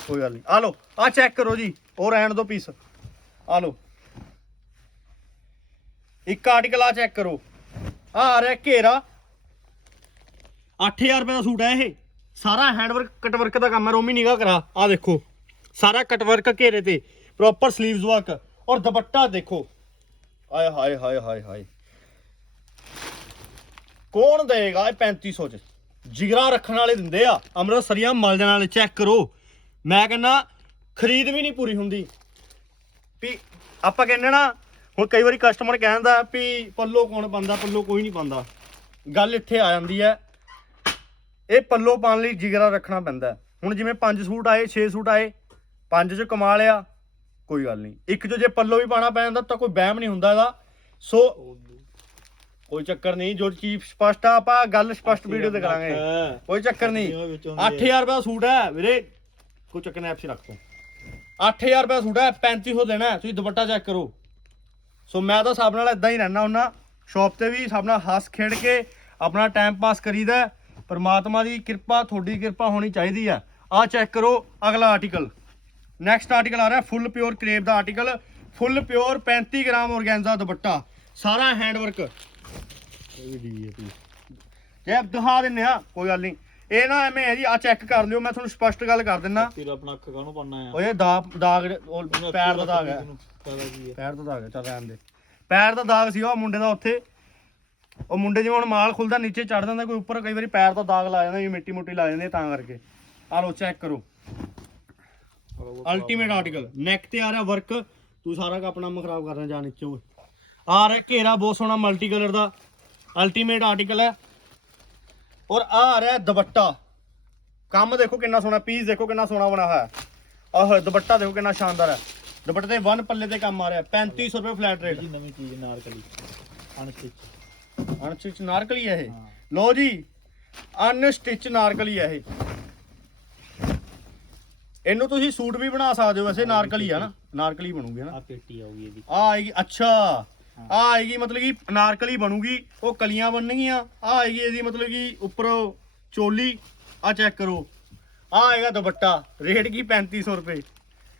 ਕੋਈ ਗੱਲ ਨਹੀਂ। ਆ ਲਓ ਆ ਚੈੱਕ ਕਰੋ ਜੀ ਉਹ ਰਹਿਣ ਦੋ ਪੀਸ ਆ ਲਓ। ਇੱਕ ਆਰਟੀਕਲ ਆ ਚੈੱਕ ਕਰੋ। ਆ ਆ ਰਿਹਾ ਘੇਰਾ। 8000 ਰੁਪਏ ਦਾ ਸੂਟ ਹੈ ਇਹ। ਸਾਰਾ ਹੈਂਡਵਰਕ ਕਟਵਰਕ ਦਾ ਕੰਮ ਹੈ ਰੋਮੀ ਨਿਗਾ ਕਰਾ। ਆ ਦੇਖੋ। ਸਾਰਾ ਕਟਵਰਕ ਘੇਰੇ ਤੇ। ਪ੍ਰੋਪਰ 슬ੀਵਸ ਵਰਕ ਔਰ ਦੁਪੱਟਾ ਦੇਖੋ। ਆਏ ਹਾਏ ਹਾਏ ਹਾਏ ਹਾਏ। ਕੌਣ ਦੇਗਾ ਇਹ 3500 ਚ? ਜਿਗਰਾ ਰੱਖਣ ਵਾਲੇ ਦਿੰਦੇ ਆ। ਅੰਮ੍ਰਿਤਸਰੀਆਂ ਮਲ ਜਾਣ ਵਾਲੇ ਚੈੱਕ ਕਰੋ। ਮੈਂ ਕਹਿੰਦਾ, ਖਰੀਦ ਵੀ ਨਹੀਂ ਪੂਰੀ ਹੁੰਦੀ। ਵੀ ਆਪਾਂ ਕਹਿੰਦੇ ਨਾ ਹੁਣ ਕਈ ਵਾਰੀ ਕਸਟਮਰ ਕਹਿੰਦਾ ਵੀ ਪੱਲੋ ਕੌਣ ਪਾਉਂਦਾ ਪੱਲੋ ਕੋਈ ਨਹੀਂ ਪਾਉਂਦਾ ਗੱਲ ਇੱਥੇ ਆ ਜਾਂਦੀ ਹੈ। ਇਹ ਪੱਲੋ ਪਾਉਣ ਲਈ ਜਿਗਰਾ ਰੱਖਣਾ ਪੈਂਦਾ। ਹੁਣ ਜਿਵੇਂ 5 ਸੂਟ ਆਏ 6 ਸੂਟ ਆਏ 5 ਚ ਕਮਾ ਲਿਆ ਕੋਈ ਗੱਲ ਨਹੀਂ। ਇੱਕ ਚ ਜੇ ਪੱਲੋ ਵੀ ਪਾਣਾ ਪੈ ਜਾਂਦਾ ਤਾਂ ਕੋਈ ਵਹਿਮ ਨਹੀਂ ਹੁੰਦਾ ਇਹਦਾ। ਸੋ ਕੋਈ ਚੱਕਰ ਨਹੀਂ ਜੋ ਚੀਜ਼ ਸਪਸ਼ਟ ਆ ਆਪਾਂ ਗੱਲ ਸਪਸ਼ਟ ਵੀਡੀਓ ਤੇ ਕਰਾਂਗੇ। ਕੋਈ ਚੱਕਰ ਨਹੀਂ। 8000 ਰੁਪਏ ਦਾ ਸੂਟ ਹੈ। ਵੀਰੇ ਕੋਈ ਚੱਕਰ ਨਹੀਂ ਐਪਸ ਰੱਖ ਤੋ। 8000 ਰੁਪਏ ਸੂਟ ਹੈ 3500 ਦੇਣਾ ਹੈ, ਤੁਸੀਂ ਦੁਪੱਟਾ ਚੈੱਕ ਕਰੋ। ਸੋ ਮੈਂ ਤਾਂ ਸਭ ਨਾਲ ਇਦਾਂ ਹੀ ਰਹਿਣਾ ਹੁੰਨਾ ਸ਼ਾਪ ਤੇ ਵੀ ਸਭ ਨਾਲ ਹੱਸ ਖੇਡ ਕੇ ਆਪਣਾ ਟਾਈਮ ਪਾਸ ਕਰੀਦਾ ਹੈ। ਪਰਮਾਤਮਾ ਦੀ ਕਿਰਪਾ ਤੁਹਾਡੀ ਕਿਰਪਾ ਹੋਣੀ ਚਾਹੀਦੀ ਆ ਆ ਚੈੱਕ ਕਰੋ ਅਗਲਾ ਆਰਟੀਕਲ ਨੈਕਸਟ ਆਰਟੀਕਲ ਆ ਰਿਹਾ ਫੁੱਲ ਪਿਓਰ ਕਰੇਪ ਦਾ article full pure 35 gram organza dupatta. ਸਾਰਾ ਹੈਂਡ ਵਰਕ ਇਹ ਵੀ ਡੀ ਹੈ। ਪੀਸ ਜੇ ਦਿਖਾ ਦਿੰਨੇ ਆ ਕੋਈ ਗੱਲ ਨਹੀਂ। ਇਹ ਨਾ ਐਵੇਂ ਹੈ ਜੀ ਆ ਚੈੱਕ ਕਰ ਲਿਓ ਮੈਂ ਤੁਹਾਨੂੰ ਸਪਸ਼ਟ ਗੱਲ ਕਰ ਦਿੰਨਾ। ਫਿਰ ਆਪਣਾ ਅੱਖ ਕਾਹਨੂੰ ਪਾਣਾ ਆ? ਓਏ ਦਾਗ ਦਾਗ ਉਹ ਪੈਰ ਦਾ ਦਾਗ ਹੈ। ਪਤਾ ਕੀ ਹੈ। ਪੈਰ ਦਾ ਦਾਗ ਹੈ ਚੱਲ ਰਹਿਣ ਦੇ। ਪੈਰ ਦਾ ਦਾਗ ਸੀਗਾ ਉਹ ਮੁੰਡੇ ਦਾ ਉੱਥੇ। ਉਹ ਮੁੰਡੇ ਜਿਵੇਂ ਹੁਣ ਮਾਲ ਖੁੱਲਦਾ ਨੀਚੇ ਚੜ ਜਾਂਦਾ ਕੋਈ ਉੱਪਰ ਕਈ ਵਾਰੀ ਪੈਰ ਦਾ ਦਾਗ ਲਾ ਜਾਂਦਾ ਜਿਵੇਂ ਮਿੱਟੀ ਮੁੱਟੀ ਲਾ ਜਾਂਦੀ ਤਾਂ ਕਰਕੇ। ਆ ਲੋ ਚੈੱਕ ਕਰੋ। ਅਲਟੀਮੇਟ ਆਰਟੀਕਲ ਨੈਕ ਤੇ ਆ ਰਿਹਾ ਵਰਕ ਤੂੰ ਸਾਰਾ ਕ ਆਪਣਾ ਕੰਮ ਖਰਾਬ ਕਰਨਾ ਜਾ ਨੀਚੇ ਓਏ। ਆ ਰਿਹਾ ਘੇਰਾ ਬਹੁਤ ਸੋਹਣਾ ਮਲਟੀ ਕਲਰ ਦਾ। ਅਲਟੀਮੇਟ ਆਰਟੀਕਲ ਹੈ। ਔਰ ਆ ਆ ਰਿਹਾ ਦੁਪੱਟਾ। ਕੰਮ ਦੇਖੋ ਕਿੰਨਾ ਸੋਹਣਾ ਪੀਸ ਦੇਖੋ ਕਿੰਨਾ ਸੋਹਣਾ ਬਣਾ ਹੋਇਆ। ਆਹ ਦੁਪੱਟਾ ਦੇਖੋ ਕਿੰਨਾ ਸ਼ਾਨਦਾਰ ਹੈ। ਦੁਪੱਟੇ ਤੇ ਵਨ ਪੱਲੇ ਤੇ ਕੰਮ ਆ ਰਿਹਾ 3500 ਰੁਪਏ ਫਲੈਟ ਰੇਟ ਜੀ ਨਵੀਂ ਚੀਜ਼ ਨਾਰਕਲੀ। ਅਨਸਟਿਚ ਅਨਸਟਿਚ ਨਾਰਕਲੀ ਹੈ ਇਹ। ਹਾਂ। ਲੋ ਜੀ ਅਨਸਟਿਚ ਨਾਰਕਲੀ ਹੈ ਇਹ। ਇਹਨੂੰ ਤੁਸੀਂ ਸੂਟ ਵੀ ਬਣਾ ਸਕਦੇ ਹੋ ਵੈਸੇ ਨਾਰਕਲੀ ਆ ਨਾ। ਨਾਰਕਲੀ। ਬਣੂਗੀ ਨਾ। ਆ ਪੇਟੀ ਆਊਗੀ ਇਹਦੀ। ਆ ਆਏਗੀ ਅੱਛਾ। ਆ ਆਏਗੀ ਮਤਲਬ ਕਿ ਨਾਰਕਲੀ ਬਣੂਗੀ ਉਹ ਕਲੀਆਂ ਬਣਨਗੀਆਂ। ਆ ਆਏਗੀ ਇਹਦੀ ਮਤਲਬ ਕਿ ਉੱਪਰ ਚੋਲੀ ਆ ਚੈੱਕ ਕਰੋ। ਆ ਆਏਗਾ ਦੁਪੱਟਾ ਰੇਟ ਕੀ? 3500 ਰੁਪਏ।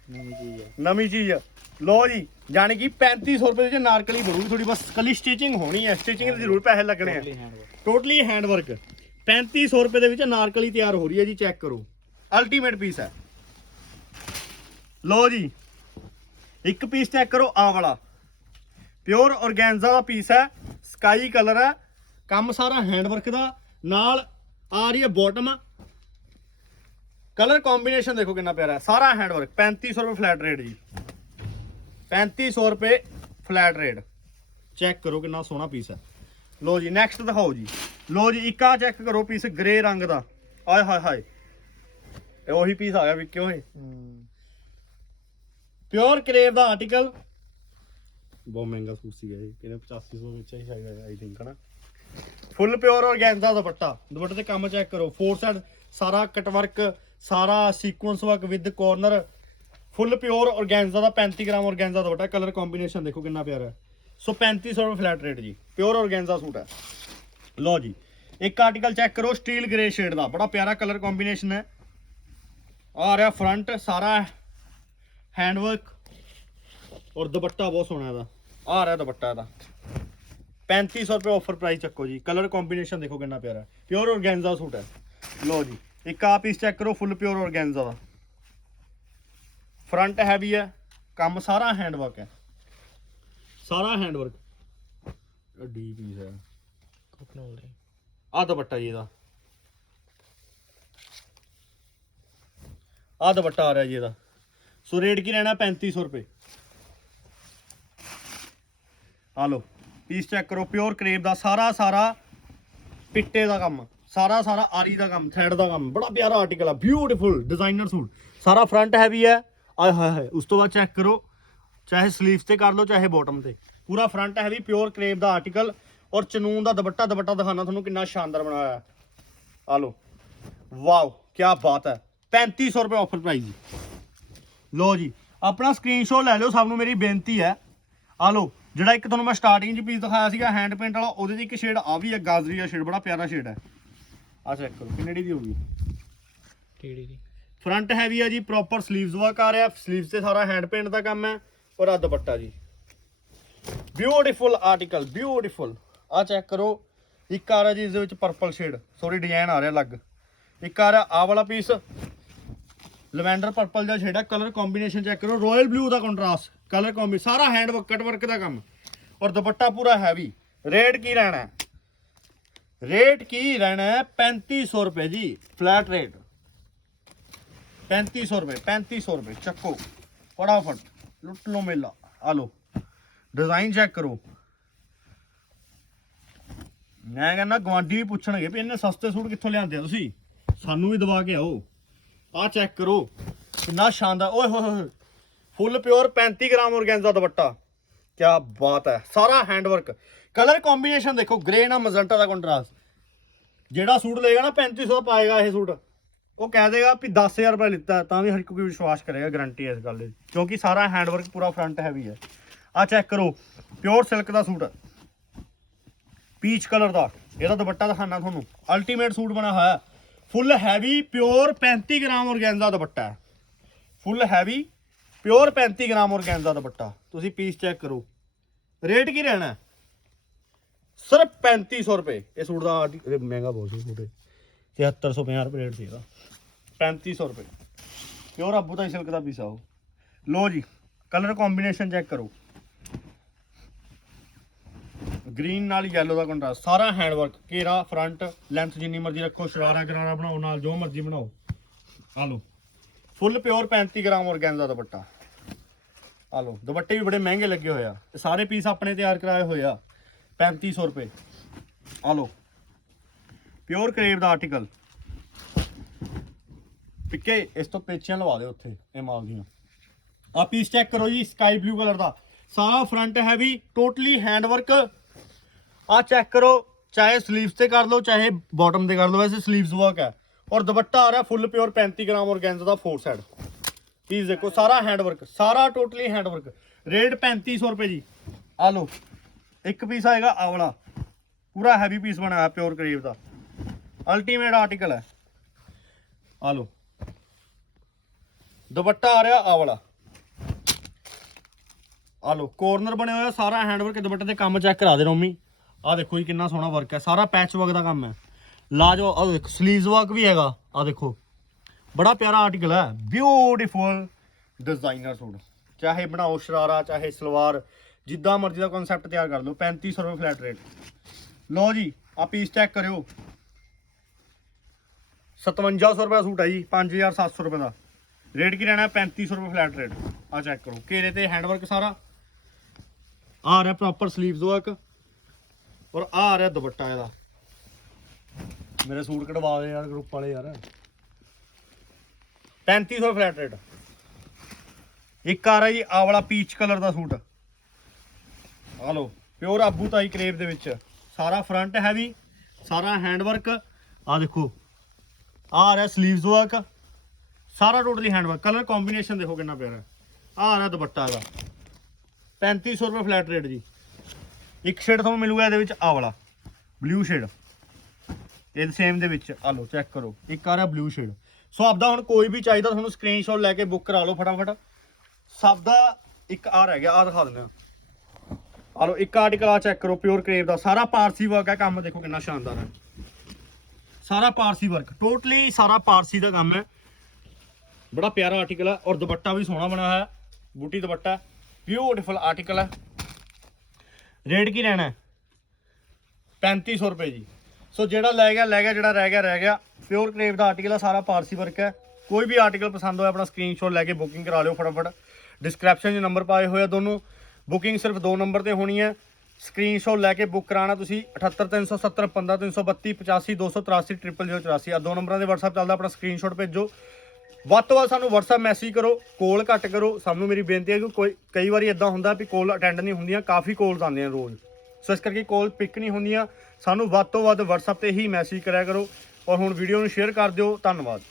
ਨਵੀਂ ਚੀਜ਼ ਹੈ ਨਵੀਂ ਚੀਜ਼ ਲੋ ਜੀ ਜਾਣੀ ਕਿ 3500 ਰੁਪਏ ਦੀ ਨਾਰਕਲੀ ਬਣੂਗੀ ਥੋੜੀ ਬਸ ਕੱਲੀ ਸਟਿਚਿੰਗ ਹੋਣੀ ਹੈ ਸਟਿਚਿੰਗ ਦੇ ਜ਼ਰੂਰ ਪੈਸੇ ਲੱਗਣੇ ਆ। ਟੋਟਲੀ ਹੈਂਡ ਵਰਕ 3500 ਰੁਪਏ ਦੇ ਵਿੱਚ ਨਾਰਕਲੀ ਤਿਆਰ ਹੋ ਰਹੀ ਹੈ ਜੀ ਚੈੱਕ ਕਰੋ। ਅਲਟੀਮੇਟ ਪੀਸ ਹੈ ਲੋ ਜੀ ਇੱਕ ਪੀਸ ਚੈੱਕ ਕਰੋ ਆ ਵਾਲਾ। ਪਿਓਰ ਔਰਗੈਂਜ਼ਾ ਦਾ ਪੀਸ ਹੈ ਸਕਾਈ ਕਲਰ ਹੈ ਕੰਮ ਸਾਰਾ ਹੈਂਡ ਵਰਕ ਦਾ ਨਾਲ ਆ ਰਹੀ ਹੈ ਬਾਟਮ ਕਲਰ ਕੰਬੀਨੇਸ਼ਨ ਦੇਖੋ ਕਿੰਨਾ ਪਿਆਰਾ ਹੈ ਸਾਰਾ ਹੈਂਡ ਵਰਕ 3500 ਰੁਪਏ ਫਲੈਟ ਰੇਟ ਜੀ। 3500 ਰੁਪਏ ਫਲੈਟ ਰੇਟ ਚੈੱਕ ਕਰੋ ਕਿੰਨਾ ਸੋਹਣਾ ਪੀਸ ਹੈ। ਲੋ ਜੀ ਨੈਕਸਟ ਦਿਖਾਓ ਜੀ। ਲੋ ਜੀ ਇੱਕ ਆ ਚੈੱਕ ਕਰੋ ਪੀਸ ਗ੍ਰੇ ਰੰਗ ਦਾ। ਆਏ ਹਾਏ ਹਾਏ। ਇਹ ਉਹੀ ਪੀਸ ਆ ਗਿਆ ਵੀ ਕਿਉਂ ਇਹ ਪਿਓਰ ਕਰੇਵ ਦਾ ਆਰਟੀਕਲ ਬਹੁਤ ਮਹਿੰਗਾ ਸੂਟ ਸੀਗਾ ਇਹ, ਕਿਹਨੇ 8500 ਵਿੱਚ ਹੀ ਹੈਗਾ ਆਈ ਥਿੰਕ ਹਨਾ? Full pure organza dupatta. ਦੁਪੱਟੇ ਤੇ ਕੰਮ ਚੈੱਕ ਕਰੋ। ਫੋਰ ਸਾਈਡ ਸਾਰਾ ਕਟ ਸਾਰਾ sequence work with corner full pure organza the 35 gram organza dupatta. Colour combination ਦੇਖੋ ਕਿੰਨਾ ਪਿਆਰਾ ਹੈ। ਸੋ 3500 ਰੁਪਏ ਫਲੈਟ ਰੇਟ ਜੀ। ਪਿਓਰ ਔਰਗੈਂਜ਼ਾ ਸੂਟ ਹੈ। ਲਓ ਜੀ। ਇੱਕ ਆਰਟੀਕਲ ਚੈੱਕ ਕਰੋ ਸਟੀਲ ਗ੍ਰੇ ਸ਼ੇਡ ਦਾ। ਬੜਾ ਪਿਆਰਾ ਕਲਰ ਕੰਬੀਨੇਸ਼ਨ ਹੈ। ਆ ਰਿਹਾ ਫਰੰਟ ਸਾਰਾ ਹੈਂਡ ਵਰਕ ਔਰ ਦੁਪੱਟਾ ਬਹੁਤ ਸੋਹਣਾ ਇਹਦਾ। ਆ ਰਿਹਾ ਦੁਪੱਟਾ ਇਹਦਾ। 3500 ਰੁਪਏ ਆਫਰ ਪ੍ਰਾਈਸ ਚੱਕੋ ਜੀ। ਕਲਰ ਕੰਬੀਨੇਸ਼ਨ ਦੇਖੋ ਕਿੰਨਾ ਪਿਆਰਾ ਪਿਓਰ ਔਰਗੈਂਜ਼ਾ ਸੂਟ ਹੈ। ਲਓ ਜੀ ਇੱਕ ਆ ਪੀਸ ਚੈੱਕ ਕਰੋ ਫੁੱਲ ਪਿਓਰ ਔਰਗੈਂਜ਼ਾ ਦਾ। ਫਰੰਟ ਹੈਵੀ ਹੈ। ਕੰਮ ਸਾਰਾ ਹੈਂਡ ਵਰਕ ਹੈ। ਸਾਰਾ ਹੈਂਡ ਵਰਕ ਡੀ ਪੀਸ ਹੈ। ਆ ਦੁਪੱਟਾ ਜੀ ਇਹਦਾ। ਆ ਦੁਪੱਟਾ ਆ ਰਿਹਾ ਜੀ ਇਹਦਾ। ਸੋ ਰੇਟ ਕੀ ਰਹਿਣਾ? 3500 ਰੁਪਏ। ਆ ਲਓ ਪੀਸ ਚੈੱਕ ਕਰੋ ਪਿਓਰ ਕਰੇਪ ਦਾ ਸਾਰਾ ਸਾਰਾ ਪਿੱਟੇ ਦਾ ਕੰਮ, ਸਾਰਾ ਸਾਰਾ ਆਰੀ ਦਾ ਕੰਮ ਥ੍ਰੈਡ ਦਾ ਕੰਮ, ਬੜਾ ਪਿਆਰਾ ਆਰਟੀਕਲ ਆ ਬਿਊਟੀਫੁਲ ਡਿਜ਼ਾਈਨਰ ਸੂਟ, ਸਾਰਾ ਫਰੰਟ ਹੈਵੀ ਹੈ, ਆਏ ਹਾਏ ਹਾਏ, ਉਸ ਤੋਂ ਬਾਅਦ ਚੈੱਕ ਕਰੋ, ਚਾਹੇ ਸਲੀਵਸ ਤੇ ਕਰ ਲਓ, ਚਾਹੇ ਬਾਟਮ ਤੇ, ਪੂਰਾ ਫਰੰਟ ਹੈਵੀ ਪਿਓਰ ਕਰੇਪ ਦਾ ਆਰਟੀਕਲ ਔਰ ਚਨੂਨ ਦਾ ਦੁਪੱਟਾ ਦੁਪੱਟਾ ਦਿਖਾਣਾ ਤੁਹਾਨੂੰ ਕਿੰਨਾ ਸ਼ਾਨਦਾਰ ਬਣਾਇਆ ਹੈ ਆ ਲਓ, ਵਾਓ ਕੀ ਬਾਤ ਹੈ 3500 ਰੁਪਏ ਆਫਰ ਪ੍ਰਾਈਸ ਜੀ। ਲਓ ਜੀ, ਆਪਣਾ ਸਕਰੀਨਸ਼ਾਟ ਲੈ ਲਿਓ, ਸਭ ਨੂੰ ਮੇਰੀ ਬੇਨਤੀ ਹੈ। ਆ ਲਓ ਜਿਹੜਾ ਇੱਕ ਤੁਹਾਨੂੰ ਮੈਂ ਸਟਾਰਟਿੰਗ 'ਚ ਪੀਸ ਦਿਖਾਇਆ ਸੀਗਾ ਹੈਂਡ ਪੇਂਟ ਵਾਲਾ ਉਹਦੇ 'ਚ ਇੱਕ ਸ਼ੇਡ ਆ ਵੀ ਹੈ ਗਾਜਰੀ ਦਾ ਸ਼ੇਡ ਬੜਾ ਪਿਆਰਾ ਸ਼ੇਡ ਹੈ। ਆ ਚੈੱਕ ਕਰੋ ਕਿੰਨੇ ਦੀ ਹੋਊਗੀ? ਟੀੜੀ ਦੀ? ਫਰੰਟ ਹੈਵੀ ਆ ਜੀ ਪ੍ਰੋਪਰ 슬ੀਵਸ ਵਰਕ ਆ ਰਿਹਾ 슬ੀਵਸ ਤੇ ਸਾਰਾ ਹੈਂਡ ਪੇਂਟ ਦਾ ਕੰਮ ਹੈ ਔਰ ਆ ਦੁਪੱਟਾ ਜੀ। ਬਿਊਟੀਫੁਲ ਆਰਟੀਕਲ ਬਿਊਟੀਫੁਲ ਆ ਚੈੱਕ ਕਰੋ ਇੱਕ ਆ ਰਿਹਾ ਜੀ ਇਸ ਦੇ ਵਿੱਚ ਪਰਪਲ ਸ਼ੇਡ ਸੌਰੀ ਡਿਜ਼ਾਈਨ ਆ ਰਿਹਾ ਅਲੱਗ। ਇੱਕ ਆ ਰਿਹਾ ਆ ਵਾਲਾ ਪੀਸ ਲਵੈਂਡਰ ਪਰਪਲ ਦਾ ਸ਼ੇਡ ਹੈ ਕਲਰ ਕੰਬੀਨੇਸ਼ਨ ਚੈੱਕ ਕਰੋ। ਰਾਇਲ ਬਲੂ ਦਾ ਕੰਟਰਾਸਟ ਕਲਰ ਕੰਬੀ ਸਾਰਾ ਹੈਂਡ ਵਰਕ ਕਟ ਵਰਕ ਦਾ ਕੰਮ। ਔਰ ਦੁਪੱਟਾ ਪੂਰਾ ਹੈਵੀ ਰੇਟ ਕੀ ਰਹਿਣਾ? ਰੇਟ ਕੀ ਰਹਿਣਾ? ਹੈ 3500 ਰੁਪਏ ਜੀ ਫਲੈਟ ਰੇਟ 3500 ਰੁਪਏ 3500 ਰੁਪਏ, ਚੱਕੋ। ਫਟਾਫਟ, ਲੁੱਟ ਲਓ ਮੇਲਾ। ਆ ਲਓ। ਡਿਜ਼ਾਈਨ ਚੈੱਕ ਕਰੋ। ਮੈਂ ਕਹਿੰਦਾ ਗਵਾਂਢੀ ਵੀ ਪੁੱਛਣਗੇ ਵੀ ਇੰਨੇ ਸਸਤੇ ਸੂਟ ਕਿੱਥੋਂ ਲਿਆਂਦੇ ਆ ਤੁਸੀਂ? ਸਾਨੂੰ ਵੀ ਦਵਾ ਕੇ ਆਓ। ਆਹ ਚੈੱਕ ਕਰੋ। ਕਿੰਨਾ ਸ਼ਾਨਦਾਰ ਓਏ, ਹੋਏ ਹੋਏ full pure 35 gram organza dupatta. ਕੀ ਬਾਤ ਹੈ। ਸਾਰਾ ਹੈਂਡ ਵਰਕ ਕਲਰ ਕੰਬੀਨੇਸ਼ਨ ਦੇਖੋ ਗ੍ਰੇ ਨਾਲ ਮਜ਼ੰਟਾ ਦਾ ਕੰਟਰਾਸਟ ਜਿਹੜਾ ਸੂਟ ਲਏਗਾ ਨਾ 3500 ਦਾ ਪਾਏਗਾ ਇਹ ਸੂਟ। ਉਹ ਕਹਿ ਦੇਗਾ ਵੀ 10000 ਰੁਪਏ ਲਿੱਤਾ ਤਾਂ ਵੀ ਹਰ ਕੋਈ ਵਿਸ਼ਵਾਸ ਕਰੇਗਾ ਗਾਰੰਟੀ ਇਸ ਗੱਲ ਦੀ। ਕਿਉਂਕਿ ਸਾਰਾ ਹੈਂਡ ਵਰਕ ਪੂਰਾ ਫਰੰਟ ਹੈਵੀ ਹੈ। ਆ ਚੈੱਕ ਕਰੋ ਪਿਓਰ ਸਿਲਕ ਦਾ ਸੂਟ। ਪੀਚ ਕਲਰ ਦਾ। ਇਹਦਾ ਦੁਪੱਟਾ ਦਿਖਾਣਾ ਤੁਹਾਨੂੰ। ਅਲਟੀਮੇਟ ਸੂਟ ਬਣਾ ਹੋਇਆ। Full heavy, pure 35 gram organza dupatta ਹੈ। Full heavy, pure 35 gram organza dupatta. ਤੁਸੀਂ ਪੀਸ ਚੈੱਕ ਕਰੋ। ਰੇਟ ਕੀ ਰਹਿਣਾ ਹੈ? ਸਿਰਫ 3500 ਰੁਪਏ। ਇਹ ਸੂਟ ਦਾ ਮਹਿੰਗਾ ਬਹੁਤ ਸੀ ਸੂਟ ਇਹ। 7350 ਰੁਪਏ ਰੇਟ ਸੀ ਇਹਦਾ 3500 ਰੁਪਏ। ਪਿਓਰ ਅਬੂ ਦਾ ਸਿਲਕ ਦਾ ਪੀਸ ਆਓ ਉਹ। ਲੋ ਜੀ, ਕਲਰ ਕੰਬੀਨੇਸ਼ਨ ਚੈੱਕ ਕਰੋ। ਗ੍ਰੀਨ ਨਾਲ ਯੈਲੋ ਦਾ ਕੰਟਰਾਸਟ। ਸਾਰਾ ਹੈਂਡ ਵਰਕ ਘੇਰਾ ਫਰੰਟ ਲੈਂਥ ਜਿੰਨੀ ਮਰਜ਼ੀ ਰੱਖੋ, ਸ਼ਰਾਰਾ ਗਰਾਰਾ ਬਣਾਓ, ਨਾਲ ਜੋ ਮਰਜ਼ੀ ਬਣਾਓ। ਆ ਲਓ। Full pure 35 gram organza dupatta. ਆ ਲਓ। ਦੁਪੱਟੇ ਵੀ ਬੜੇ ਮਹਿੰਗੇ ਲੱਗੇ ਹੋਏ ਆ। ਇਹ ਸਾਰੇ ਪੀਸ ਆਪਣੇ ਤਿਆਰ ਕਰਾਏ ਹੋਏ ਆ। 3500 ਰੁਪਏ। ਆ ਲਓ। ਪਿਓਰ ਕਰੇਵ ਦਾ ਆਰਟੀਕਲ ਪਿੱਕੇ, ਇਸ ਤੋਂ ਪੇਚੀਆਂ ਲਵਾ ਦਿਓ ਉੱਥੇ, ਇਹ ਮਾਲ ਦੀਆਂ। ਆ ਪੀਸ ਚੈੱਕ ਕਰੋ ਜੀ ਸਕਾਈ ਬਲੂ ਕਲਰ ਦਾ। ਸਾਰਾ front heavy totally hand work ਆ ਚੈੱਕ ਕਰੋ, ਚਾਹੇ 슬ੀਵਸ ਤੇ ਕਰ ਲਓ, ਚਾਹੇ ਬਾਟਮ ਤੇ ਕਰ ਲਓ, ਵੈਸੇ 슬ੀਵਸ ਵਰਕ ਹੈ। ਔਰ ਦੁਪੱਟਾ ਆ ਰਿਹਾ ਫੁੱਲ ਪਿਓਰ 35 ਗ੍ਰਾਮ ਔਰਗੈਂਜ਼ਾ ਦਾ ਫੋਰ ਸਾਈਡ ਪੀਸ ਦੇਖੋ, ਸਾਰਾ ਹੈਂਡ ਵਰਕ ਸਾਰਾ ਟੋਟਲੀ ਹੈਂਡ ਵਰਕ ਰੇਟ 3500 ਰੁਪਏ ਜੀ। ਆ ਲਓ, ਇੱਕ ਪੀਸ ਆਏਗਾ ਆਵਲਾ। ਪੂਰਾ ਹੈਵੀ ਪੀਸ ਬਣਾਇਆ ਪਿਓਰ ਕਰੀਬ ਦਾ। ਅਲਟੀਮੇਟ ਆਰਟੀਕਲ ਹੈ। ਆ ਲਓ। ਦੁਪੱਟਾ ਆ ਰਿਹਾ ਆਵਲਾ। ਆ ਲਓ ਕੋਰਨਰ ਬਣਿਆ ਹੋਇਆ, ਸਾਰਾ ਹੈਂਡ ਵਰਕ ਦੁਪੱਟੇ ਤੇ ਕੰਮ ਚੈੱਕ ਕਰਾ ਦੇ ਰੋਮੀ ਆ ਦੇਖੋ ਜੀ ਕਿੰਨਾ ਸੋਹਣਾ ਵਰਕ ਹੈ। ਸਾਰਾ ਪੈਚ ਵਰਕ ਦਾ ਕੰਮ ਹੈ। ਲਾਜੋ ਆ ਦੇਖੋ ਸਲੀਵਸ ਵਰਕ ਵੀ ਹੈਗਾ। ਆ ਦੇਖੋ। ਬੜਾ ਪਿਆਰਾ ਆਰਟੀਕਲ ਹੈ। Beautiful designer suit. ਚਾਹੇ ਬਣਾਓ ਸ਼ਰਾਰਾ, ਚਾਹੇ ਸਲਵਾਰ, ਜਿੱਦਾਂ ਮਰਜ਼ੀ ਦਾ ਕਨਸੈਪਟ ਤਿਆਰ ਕਰ ਲਓ। 3500 ਰੁਪਏ ਫਲੈਟ ਰੇਟ ਲਓ ਜੀ ਆ ਪੀਸ ਚੈੱਕ ਕਰਿਓ। 5700 ਰੁਪਏ ਦਾ ਸੂਟ ਹੈ ਜੀ 5700 ਰੁਪਏ ਦਾ। ਰੇਟ ਕੀ ਰਹਿਣਾ? ਹੈ? 3500 ਰੁਪਏ ਫਲੈਟ ਰੇਟ ਆ ਚੈੱਕ ਕਰੋ। ਘੇਰੇ ਤੇ ਹੈਂਡ ਵਰਕ ਸਾਰਾ। ਆ ਰਿਹਾ ਪ੍ਰੋਪਰ 슬ੀਵਸ ਵਰਕ ਔਰ ਆ ਰਿਹਾ ਦੁਪੱਟਾ ਇਹਦਾ। ਮੇਰੇ ਸੂਟ ਕਢਵਾ ਦੇ ਯਾਰ ਗਰੁੱਪ ਵਾਲੇ ਯਾਰ। 3500 ਫਲੈਟ ਰੇਟ ਇੱਕ ਆ ਰਿਹਾ ਜੀ ਆ ਵਾਲਾ ਪੀਚ ਕਲਰ ਦਾ ਸੂਟ। ਆ ਲਓ ਪਿਓਰ ਆਬੂ ਤਾਈ ਕਰੇਵ ਦੇ ਵਿੱਚ। ਸਾਰਾ ਫਰੰਟ ਹੈਵੀ ਸਾਰਾ ਹੈਂਡ ਵਰਕ ਆ ਦੇਖੋ ਆ ਰਿਹਾ 슬ੀਵਸ ਵਰਕ ਸਾਰਾ totally hand work colour combination ਦੇਖੋ ਕਿੰਨਾ ਪਿਆਰਾ। ਆ ਆ ਰਿਹਾ ਦੁਪੱਟਾ ਦਾ 3500 ਰੁਪਏ ਫਲੈਟ ਰੇਟ ਜੀ। ਇੱਕ ਸ਼ੇਡ ਤੁਹਾਨੂੰ ਮਿਲੂਗਾ ਇਹਦੇ ਵਿੱਚ ਆ ਵਾਲਾ ਬਲੂ ਸ਼ੇਡ ਇਹ ਸੇਮ ਦੇ ਵਿੱਚ ਆ ਲਓ ਚੈੱਕ ਕਰੋ। ਇੱਕ ਆ ਰਿਹਾ ਬਲੂ ਸ਼ੇਡ ਸੋ ਆਪਦਾ ਹੁਣ ਕੋਈ ਵੀ ਚਾਹੀਦਾ ਤੁਹਾਨੂੰ ਸਕਰੀਨਸ਼ਾਟ ਲੈ ਕੇ ਬੁੱਕ ਕਰਾ ਲਓ ਫਟਾਫਟ। ਸਭ ਦਾ ਇੱਕ ਆ ਰਹਿ ਗਿਆ ਆ ਦਿਖਾ ਦਿੰਦੇ ਆ ਆ ਲਓ, ਇੱਕ ਆਰਟੀਕਲ ਆ ਚੈੱਕ ਕਰੋ ਪਿਓਰ ਕਰੇਵ ਦਾ। ਸਾਰਾ ਪਾਰਸੀ ਵਰਕ ਹੈ ਕੰਮ ਦੇਖੋ ਕਿੰਨਾ ਸ਼ਾਨਦਾਰ ਹੈ। ਸਾਰਾ ਪਾਰਸੀ ਵਰਕ ਟੋਟਲੀ ਸਾਰਾ ਪਾਰਸੀ ਦਾ ਕੰਮ ਹੈ। ਬੜਾ ਪਿਆਰਾ ਆਰਟੀਕਲ ਹੈ ਔਰ ਦੁਪੱਟਾ ਵੀ ਸੋਹਣਾ ਬਣਿਆ ਹੋਇਆ ਬੂਟੀ ਦੁਪੱਟਾ ਬਿਊਟੀਫੁਲ ਆਰਟੀਕਲ ਹੈ। ਰੇਟ ਕੀ ਰਹਿਣਾ ਹੈ 3500 ਰੁਪਏ ਜੀ। ਸੋ ਜਿਹੜਾ ਲੈ ਗਿਆ ਲੈ ਗਿਆ, ਜਿਹੜਾ ਰਹਿ ਗਿਆ ਰਹਿ ਗਿਆ। ਪਿਓਰ ਕਰੇਵ ਦਾ ਆਰਟੀਕਲ ਆ, ਸਾਰਾ ਪਾਰਸੀ ਵਰਕ ਹੈ। ਕੋਈ ਵੀ ਆਰਟੀਕਲ ਪਸੰਦ ਹੋਇਆ, ਆਪਣਾ ਸਕਰੀਨਸ਼ਾਟ ਲੈ ਕੇ ਬੁਕਿੰਗ ਕਰਾ ਲਿਓ ਫਟਾਫਟ। ਡਿਸਕ੍ਰਿਪਸ਼ਨ 'ਚ ਨੰਬਰ ਪਾਏ ਹੋਏ ਆ ਦੋਨੋਂ। ਬੁਕਿੰਗ ਸਿਰਫ ਦੋ ਨੰਬਰ ਤੇ ਹੋਣੀ ਹੈ। ਸਕਰੀਨਸ਼ਾਟ ਲੈ ਕੇ ਬੁੱਕ ਕਰਾਉਣਾ ਤੁਸੀਂ। 78370 15332 85 283 0084 ਆ ਦੋ ਨੰਬਰਾਂ ਦੇ WhatsApp ਚੱਲਦਾ, ਆਪਣਾ ਸਕਰੀਨਸ਼ਾਟ ਭੇਜੋ। ਵੱਧ ਤੋਂ ਵੱਧ ਸਾਨੂੰ WhatsApp ਮੈਸੇਜ ਕਰੋ ਕੋਲ ਘੱਟ ਕਰੋ। ਸਾਨੂੰ ਮੇਰੀ ਬੇਨਤੀ ਹੈ ਕਿ ਕੋਈ, ਕਈ ਵਾਰੀ ਇਦਾਂ ਹੁੰਦਾ ਵੀ ਕੋਲ ਅਟੈਂਡ ਨਹੀਂ ਹੁੰਦੀਆਂ, ਕਾਫੀ ਕਾਲਸ ਆਉਂਦੀਆਂ ਰੋਜ਼। ਸੋ ਇਸ ਕਰਕੇ ਕੋਲ ਪਿਕ ਨਹੀਂ ਹੁੰਦੀਆਂ। ਸਾਨੂੰ ਵੱਧ ਤੋਂ ਵੱਧ WhatsApp ਤੇ ਹੀ ਮੈਸੇਜ ਕਰਿਆ ਕਰੋ। ਔਰ ਹੁਣ ਵੀਡੀਓ ਨੂੰ ਸ਼ੇਅਰ ਕਰ ਦਿਓ। ਧੰਨਵਾਦ।